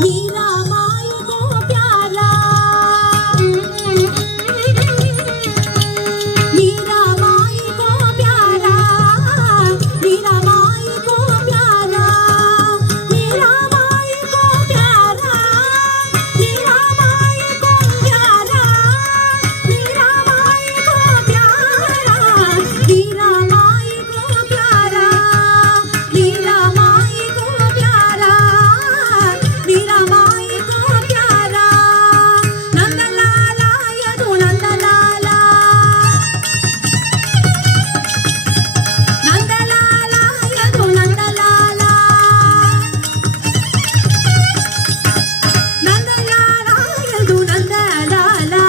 मीरा माई को प्यारा, मीरा माई को प्यारा, मीरा माई को प्यारा, मीरा माई को प्यारा, मीरा माई को प्यारा, मीरा माई को प्यारा, मीरा माई को प्यारा, मीरा माई को प्यारा, मीरा माई को प्यारा, नंदलाला यदु नंदलाला, नंदलाला यदु नंदलाला, नंदलाला यदु नंदलाला,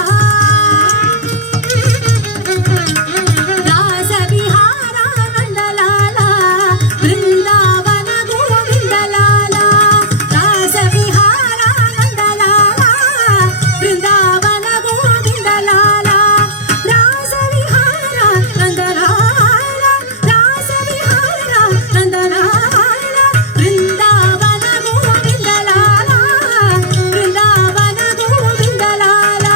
रास विहारा नंदलाला, वृंदावन गोविंदलाला, रास विहारा नंदलाला, वृंदावन गोविंदलाला, रास विहारा नंदलाला, रास विहारा नंदलाला, वृंदावन गोविंदलाला, वृंदावन गोविंदलाला,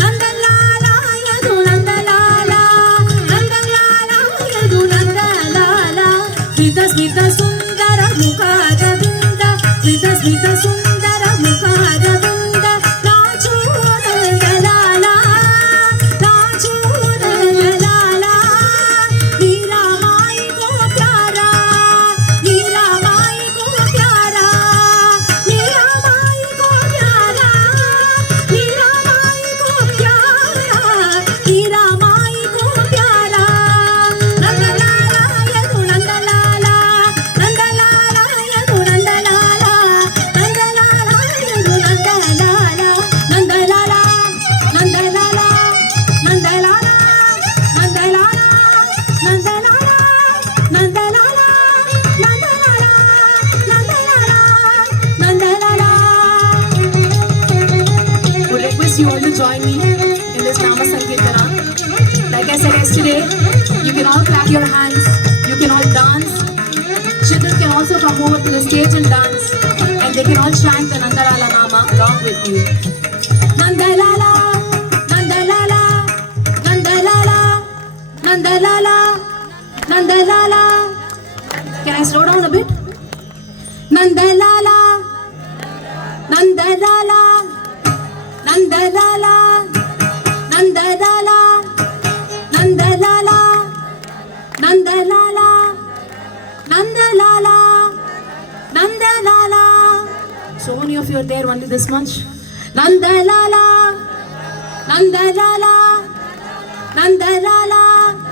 नंदलाला यदु नंदलाला, नंदलाला यदु नंदलाला, स्मित स्मित सुंदर मुखारविंद, स्मित स्मित सुंदर मुखारविंद, नाचो नंदलाला, नाचो नंदलाला, मीरा माई को प्यारा, मीरा माई को प्यारा, मीरा माई को प्यारा, मीरा माई को प्यारा, मीरा माई को प्यारा, Nandlala Yadu Nandlala, Nandlala Yadu Nandlala, Nandlala Yadu Nandlala, Nandlala, Nandlala, Nandlala, Nandlala, Nandlala, Nandlala, Nandlala, Nandlala, Nandlala. Would request you all to join me in this Nama Sankirtana. Like I said yesterday, you can all clap your hands, you can all dance. Children can also come over to the stage and dance, and they can all chant the Nandalala Nama along with you. Nandalala, Nandalala, Nandalala, Nandalala, Nandalala. Can I slow down a bit? Nandalala, Nandalala, Nandalala, Nandalala, Nandalala, Nandalala, Nandalala, Nandalala. So many of you are there only this much. Nandalala, Nandalala, Nandalala.